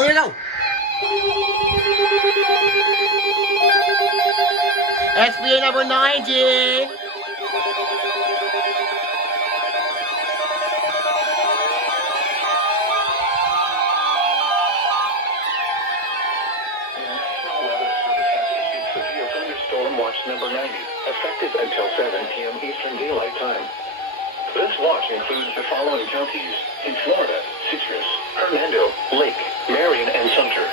Oh, you know. SBA number 90. Watch number 90, effective until 7 p.m. Eastern Daylight Time. This watch includes the following counties in Florida: Citrus, Hernando, Lake, Marion, and Sumter.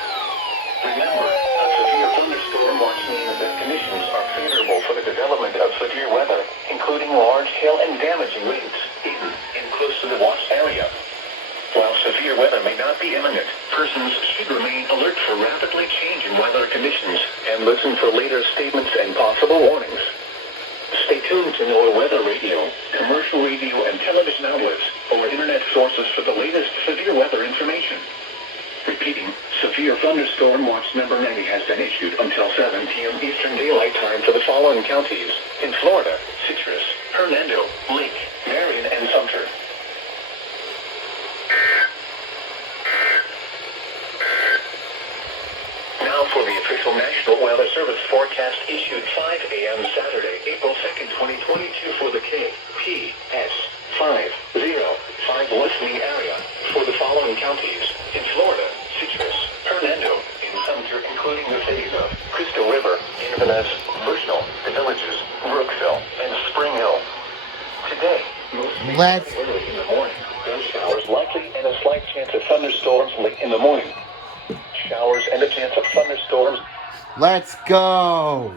Remember, a severe thunderstorm watch means that conditions are favorable for the development of severe weather, including large hail and damaging winds, even and close to the watch area. While severe weather may not be imminent, persons should remain alert for rapidly changing weather conditions and listen for later statements and possible warnings. Stay tuned to NOAA Weather Radio, commercial radio and television outlets, or internet sources for the latest severe weather information. Repeating, severe thunderstorm watch number 90 has been issued until 7 p.m. Eastern Daylight Time for the following counties in Florida: Citrus, Hernando, Lake, Marion, and Sumter. Now for the official National Weather Service forecast issued 5 a.m. Saturday, April 2nd, 2022 for the KPS 505 listening area for the following counties in Florida: Citrus, Hernando, and Sumter, including the cities of Crystal River, Inverness, Bushnell, the villages Brookville, and Spring Hill. Today, most early in the morning, those showers likely and a slight chance of thunderstorms late in the morning. Showers and a chance of thunderstorms. Let's go.